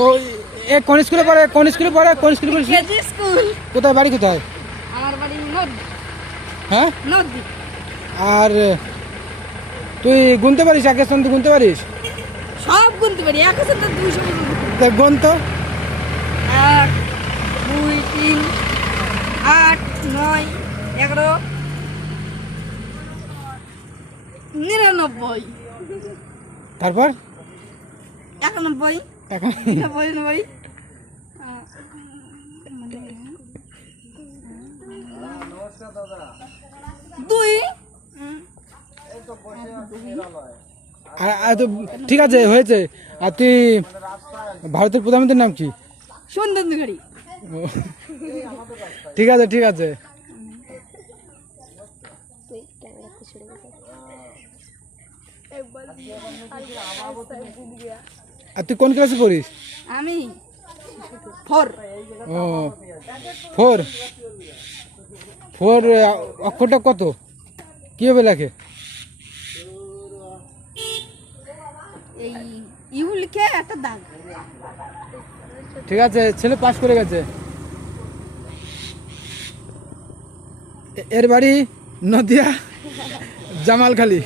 ও কোন স্কুলে পড়ে? কোন স্কুলে পড়ে? কোন স্কুলে পড়ে? KG school. কোথায় বাড়ি কোথায়? আমার বাড়ি নদী। হ্যাঁ নদী। আর তুই গুনতে পারিস? একের সঙ্গে গুনতে পারিস? সব গুনতে পারি, 1 আছে তো 200 পর্যন্ত। গুন তো। 1 2 3 8 9 11 99। তারপর 91 এখন 90 2। তো ঠিক আছে, হয়েছে। আর তুই ভারতের প্রধানমন্ত্রীর নাম কি? সুন্দরী। ও, ঠিক আছে ঠিক আছে। আর তুই কোন ক্লাসে পড়িস? আমি 4। ও 4। 4 অক্ষরটা কত? কিভাবে লেখে? এই ইউ লিখে একটা দাগ। ঠিক আছে, ছেলে পাস করে গেছে। এর বাড়ি নদিয়া জামালখালি।